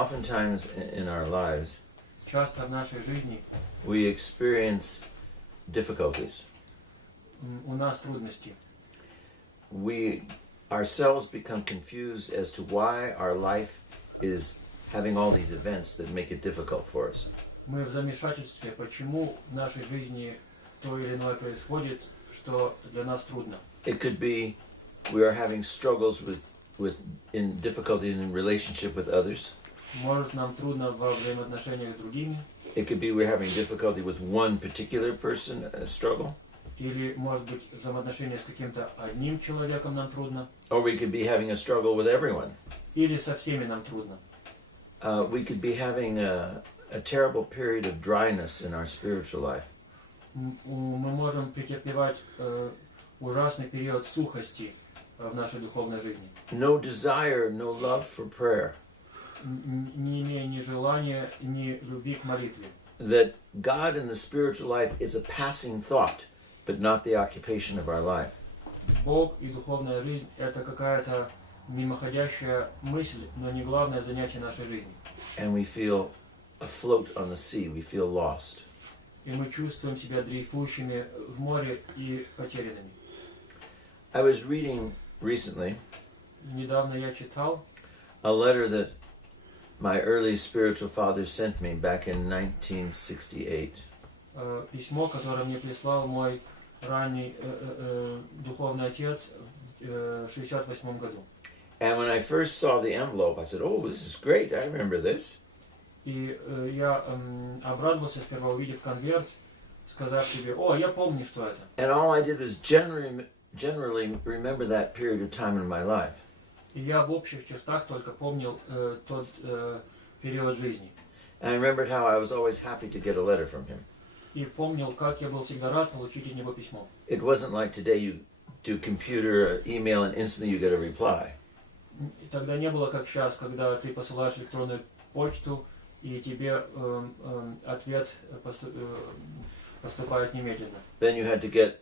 Oftentimes in our lives, часто в нашей жизни we experience difficulties. у нас трудности. We ourselves become confused as to why our life is having all these events that make it difficult for us. Мы в замешательстве, почему в нашей жизни то или иное происходит, что для нас трудно. It could be we are having struggles in difficulties in relationship with others. Может, нам трудно во взаимоотношениях с другими. It could be we're having difficulty with one particular person, a struggle. Или, может быть, взаимоотношения с каким-то одним человеком нам трудно. Or we could be having a struggle with everyone. Или со всеми нам трудно. We could be having a terrible period of dryness in our spiritual life. Мы можем претерпевать ужасный период сухости в нашей духовной жизни. No desire, no love for prayer. Не имея ни желания, ни любви к молитве. That God in the spiritual life is a passing thought, but not the occupation of our life. Бог и духовная жизнь – это какая-то мимоходящая мысль, но не главное занятие нашей жизни. And we feel afloat on the sea, we feel lost. И мы чувствуем себя дрейфующими в море и потерянными. I was reading recently Недавно я читал a letter that my early spiritual father sent me back in 1968. Письмо, которое мне прислал мой ранний духовный отец в 1968 году. And when I first saw the envelope, I said, "Oh, this is great! I remember this." И я обрадовался, сперва увидев конверт, сказав себе: "О, я помню, что это." And all I did was generally remember that period of time in my life. И я в общих чертах только помнил тот период жизни. And I remembered how I was always happy to get a letter from him. И помнил, как я был всегда рад получить от него письмо. It wasn't like today you do computer email and instantly you get a reply. И тогда не было как сейчас, когда ты посылаешь электронную почту и тебе ответ поступает немедленно. Then you had to get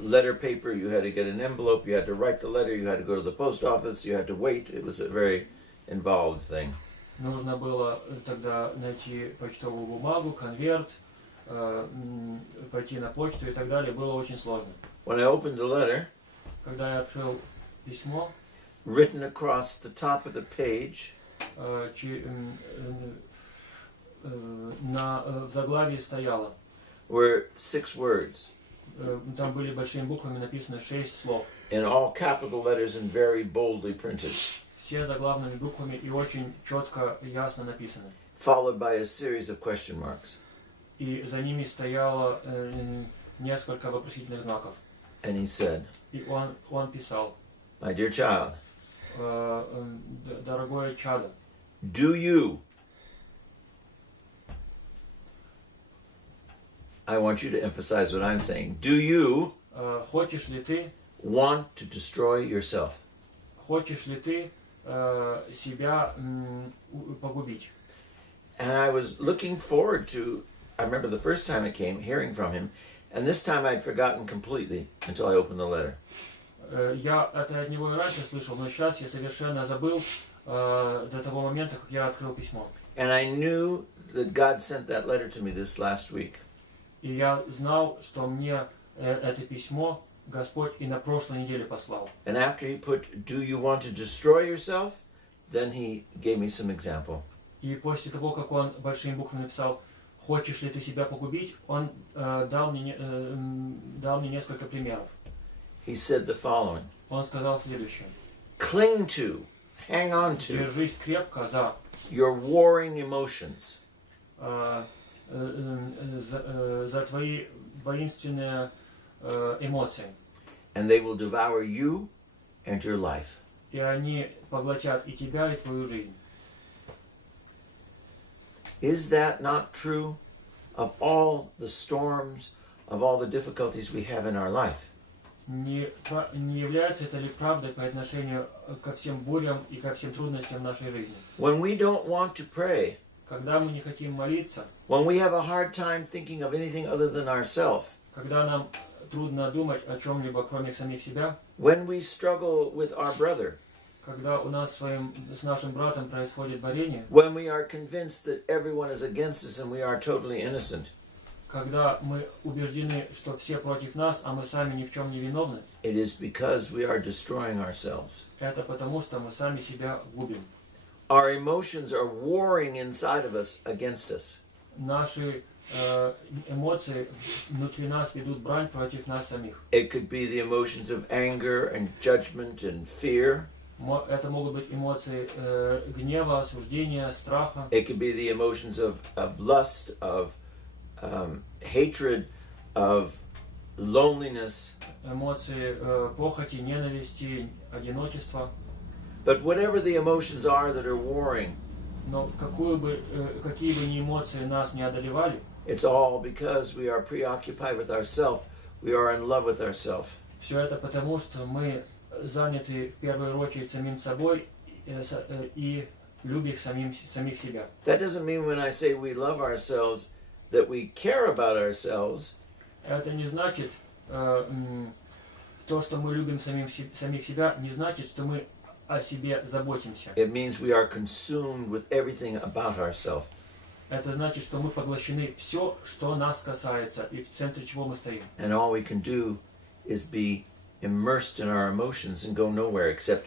letter paper, you had to get an envelope, you had to write the letter, you had to go to the post office, you had to wait. It was a very involved thing. Нужно было тогда найти почтовую бумагу, конверт, пойти на почту и так далее. Было очень сложно. When I opened the letter, Когда я открыл письмо, written across the top of the page в заглавии стояло, were 6 words там были большими буквами написано 6 слов. in all capital letters and very boldly printed, Все заглавными буквами и очень четко и ясно написаны. followed by a series of question marks. И за ними стояло несколько вопросительных знаков. And he said, И он писал: "My dear child, дорогое чадо, do you," I want you to emphasize what I'm saying, "do you хочешь ли ты want to destroy yourself?" себя погубить? And I was looking forward to, I remember the first time it came, hearing from him, and this time I'd forgotten completely until I opened the letter. Я это от него и раньше слышал, но сейчас я совершенно забыл до того момента, как я открыл письмо. And I knew that God sent that letter to me this last week. И я знал, что мне это письмо Господь и на прошлой неделе послал. And after he put, "Do you want to destroy yourself?" then he gave me some example. И после того, как он большими буквами написал: "Хочешь ли ты себя погубить?", он дал мне несколько примеров. He said the following: Он сказал следующее: "Cling to, hang on to держись крепко за your warring emotions, за твои воинственные эмоции, and they will devour you and your life." и они поглотят и тебя, и твою жизнь. Is that not true of all the storms, of all the difficulties we have in our life? Не является это ли правдой по отношению ко всем бурям и ко всем трудностям в нашей жизни? When we don't want to pray, Когда мы не хотим молиться, when we have a hard time thinking of anything other than ourselves, когда нам трудно думать о чем-либо, кроме самих себя, when we struggle with our brother, Когда у нас с нашим братом происходит борение, when we are convinced that everyone is against us and we are totally innocent, когда мы убеждены, что все против нас, а мы сами ни в чем не виновны, it is because we are destroying ourselves. это потому, что мы сами себя губим. Our emotions are warring inside of us against us. Наши эмоции внутри нас ведут брань против нас самих. It could be the emotions of anger and judgment and fear. Это могут быть эмоции гнева, осуждения, страха. It could be the emotions of lust, of hatred, of loneliness. Эмоции похоти, ненависти, одиночества. But whatever the emotions are that are warring, Но какие бы ни эмоции нас не одолевали, it's all because we are preoccupied with ourselves. We are in love with ourselves. все это потому, что мы заняты в первую очередь самим собой и любим самих себя. That doesn't mean when I say we love ourselves that we care about ourselves. Это не значит, то, что мы любим самих себя, не значит, что мы о себе заботимся. It means we are consumed with everything about ourselves. Это значит, что мы поглощены все, что нас касается, и в центре чего мы стоим. And all we can do is be immersed in our emotions and go nowhere except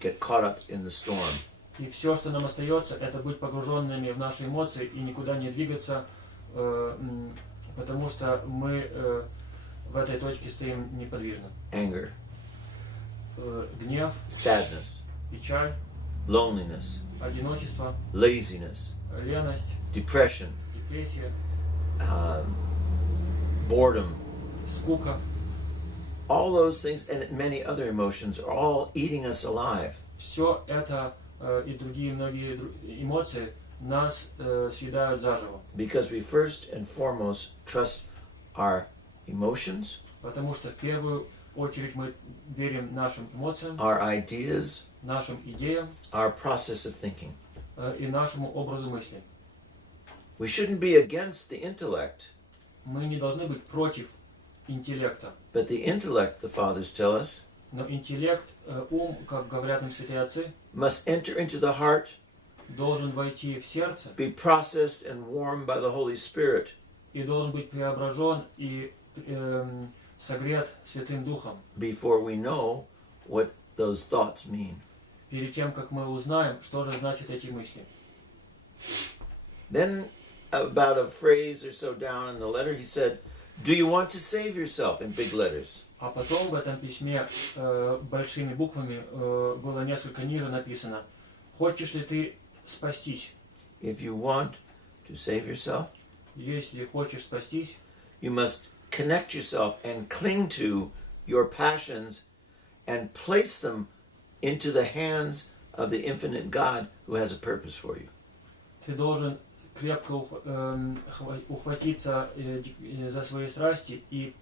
get caught up in the storm. И все, что нам остается, это быть погруженными в наши эмоции и никуда не двигаться, потому что мы в этой точке стоим неподвижно. Anger, Гнев, sadness, печаль, loneliness, одиночество, laziness, леность, depression, депрессия, boredom. скука. All those things and many other emotions are all eating us alive. Все это и другие многие эмоции нас съедают заживо. Because we first and foremost trust our emotions, Потому что в первую очередь мы верим нашим эмоциям, our ideas, нашим идеям our process of thinking. И нашему образу мысли. We shouldn't be against the intellect, Мы не должны быть против интеллекта. but the intellect, the fathers tell us, Но интеллект, ум, как говорят нам святые отцы, must enter into the heart, должен войти в сердце be processed and warmed by the Holy Spirit, и должен быть преображен и согрет Святым Духом before we know what those thoughts mean. перед тем, как мы узнаем, что же значат эти мысли. Then, about a phrase or so down in the letter, he said, "Do you want to save yourself?" in big letters. А потом в этом письме большими буквами было несколько ниже написано: «Хочешь ли ты спастись?» If you want to save yourself, Если хочешь спастись, you must connect yourself and cling to your passions and place them into the hands of the infinite God who has a purpose for you. ты должен крепко ухватиться за свои страсти и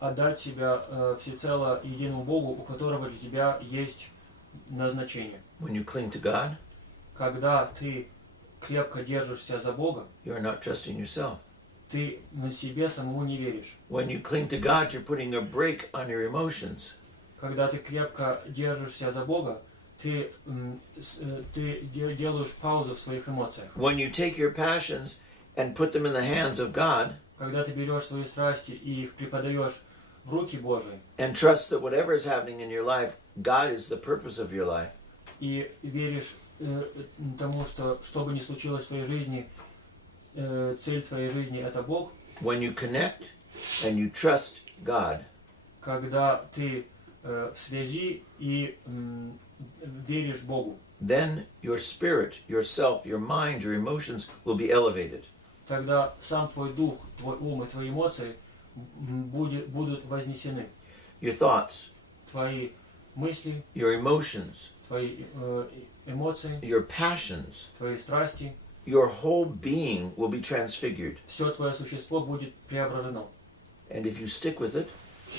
отдать себя всецело единому Богу, у которого для тебя есть назначение. When you cling to God, Когда ты крепко держишься за Бога, you are not trusting yourself. ты на себе самому не веришь. When you cling to God, you're putting a brake on your emotions. Когда ты крепко держишься за Бога, ты делаешь паузу в своих эмоциях. When you take your passions and put them in the hands of God, Когда ты берешь свои страсти и их преподаешь в руки Божии, and trust that whatever is happening in your life, God is the purpose of your life, и веришь тому, что бы ни случилось в твоей жизни, цель твоей жизни — это Бог. when you connect and you trust God, Когда ты в связи и веришь Богу, then your spirit, yourself, your mind, your emotions will be elevated. тогда сам твой дух, твой ум и твои эмоции будут вознесены. Your thoughts, Твои мысли, your emotions, твои эмоции, your passions, твои страсти, your whole being will be transfigured. все твое существо будет преображено. And if you stick with it,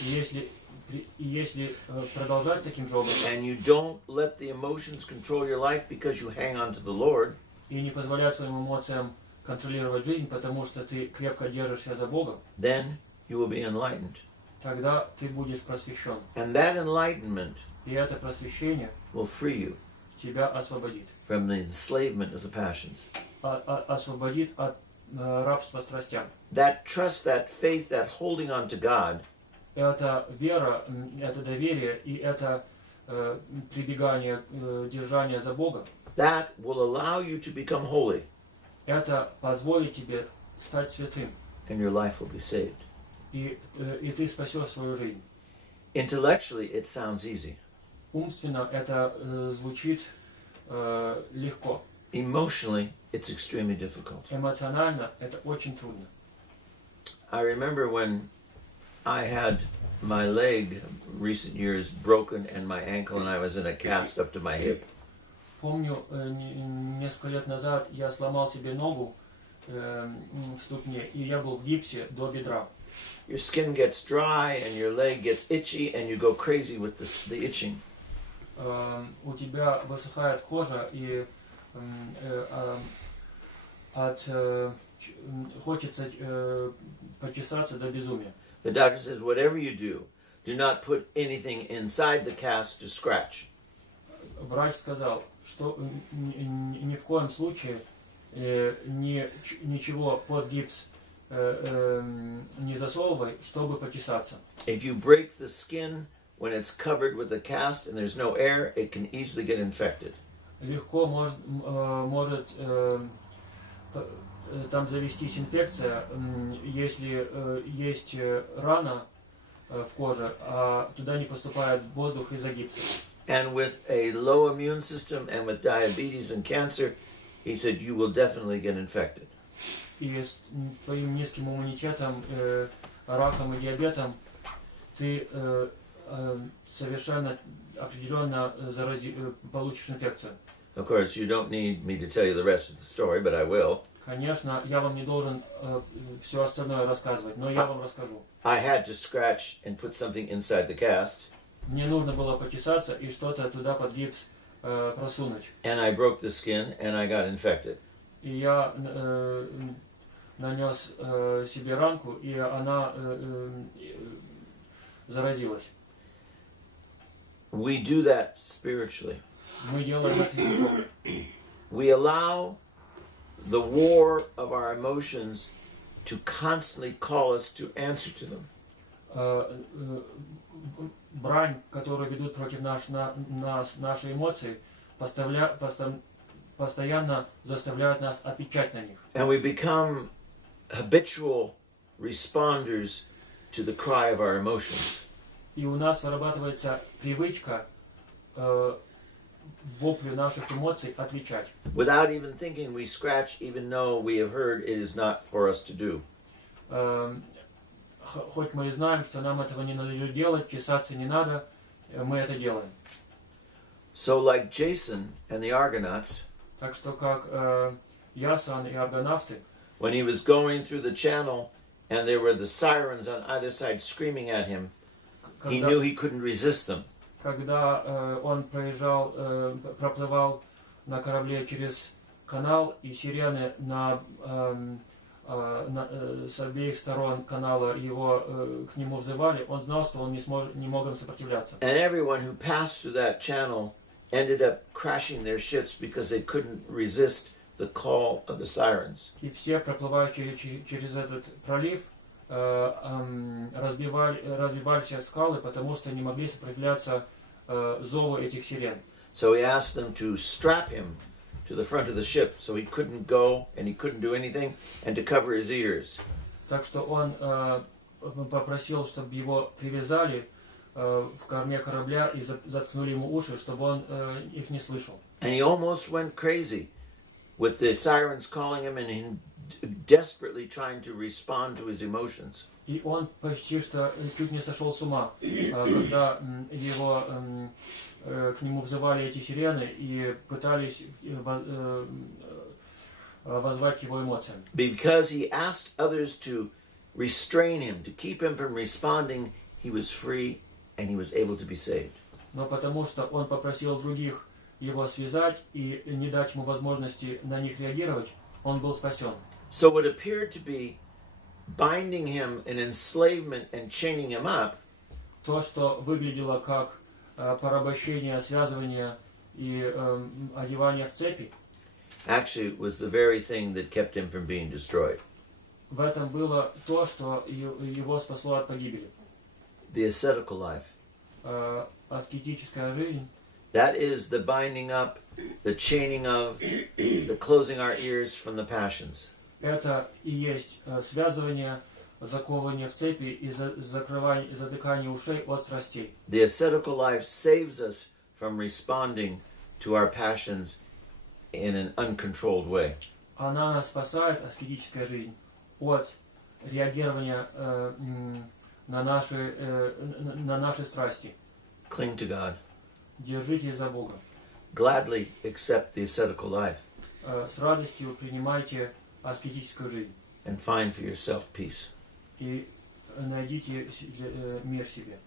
И если продолжать таким же образом, and you don't let the emotions control your life because you hang on to the Lord, и не позволять своим эмоциям контролировать жизнь, потому что ты крепко держишься за Богом, then you will be enlightened. тогда ты будешь просвещен. And that enlightenment И это просвещение will free you тебя освободит. from the enslavement of the passions. Освободит от рабства страстям. That trust, that faith, that holding on to God Это вера, это доверие и это прибегание, держание за Бога. that will allow you to become holy, Это позволит тебе стать святым. and your life will be saved. И ты спасешь свою жизнь. Intellectually, it sounds easy. Умственно это звучит легко. Emotionally, it's extremely difficult. Эмоционально это очень трудно. I remember when I had my leg recent years broken and my ankle, and I was in a cast up to my hip. Помню, несколько лет назад я сломал себе ногу в ступне, и я был в гипсе до бедра. Your skin gets dry and your leg gets itchy, and you go crazy with the itching. У тебя высыхает кожа, и хочется почесаться до безумия. The doctor says, whatever you do not put anything inside the cast to scratch. Врач сказал, что ни в коем случае ничего под гипс не засовывай, чтобы почесаться. If you break the skin when it's covered with a cast and there's no air, it can easily get infected. Легко может там завестись инфекция, если есть рана в коже, а туда не поступает воздух из-за гипса. And with a low immune system and with diabetes and cancer, he said, you will definitely get infected. И с твоим низким иммунитетом, раком и диабетом ты совершенно определенно получишь инфекцию. Of course, you don't need me to tell you the rest of the story, but I will. Конечно, я вам не должен все остальное рассказывать, но я вам расскажу. I had to scratch and put something inside the cast. Мне нужно было почесаться и что-то туда под гипс просунуть. And I broke the skin and I got infected. И я нанес себе ранку, и она заразилась. We do that spiritually. Мы делаем это духовно. We allow the war of our emotions to constantly call us to answer to them. Брань, которую ведут против нас наши эмоции, постоянно заставляют нас отвечать на них. And we become habitual responders to the cry of our emotions. И у нас вырабатывается привычка воплю наших эмоций отвечать. Without even thinking, we scratch even though we have heard it is not for us to do. Хоть мы и знаем, что нам этого не надлежит делать, чесаться не надо, мы это делаем. So like Jason and the Argonauts, Так что как Ясон и аргонавты, when he was going through the channel and there were the sirens on either side screaming at him, he knew he couldn't resist them. Когда он проплывал на корабле через канал, и сирены с обеих сторон канала его к нему взывали, он знал, что он не мог им сопротивляться. And everyone who passed through that channel ended up crashing their ships because they couldn't resist the call of the sirens. И все, проплывающие через этот пролив, разбивали все скалы, потому что не могли сопротивляться зову этих сирен. So he asked them to strap him to the front of the ship so he couldn't go and he couldn't do anything, and to cover his ears. Так что он попросил, чтобы его привязали в корме корабля и заткнули ему уши, чтобы он их не слышал. And he almost went crazy with the sirens calling him and him desperately trying to respond to his emotions. И он почти что чуть не сошел с ума, когда его к нему взывали эти сирены и пытались воззвать его эмоциям. Because he asked others to restrain him, to keep him from responding, he was free and he was able to be saved. Но потому что он попросил других его связать и не дать ему возможности на них реагировать, он был спасен. So what appeared to be binding him in enslavement and chaining him up, То, что выглядело как порабощение, связывание и одевание в цепи, actually was the very thing that kept him from being destroyed. в этом было то, что его спасло от погибели. The ascetical life. Аскетическая жизнь, That is the binding up, the chaining of, the closing our ears from the passions. это и есть связывание, заковывание в цепи и закрывание, и затыкание ушей от страстей. The ascetical life saves us from responding to our passions in an uncontrolled way. Она нас спасает, аскетическая жизнь, от реагирования на наши страсти. Cling to God. Держитесь за Бога. Gladly accept the ascetical life С радостью принимайте аскетическую жизнь and find for yourself peace. и найдите мир себе.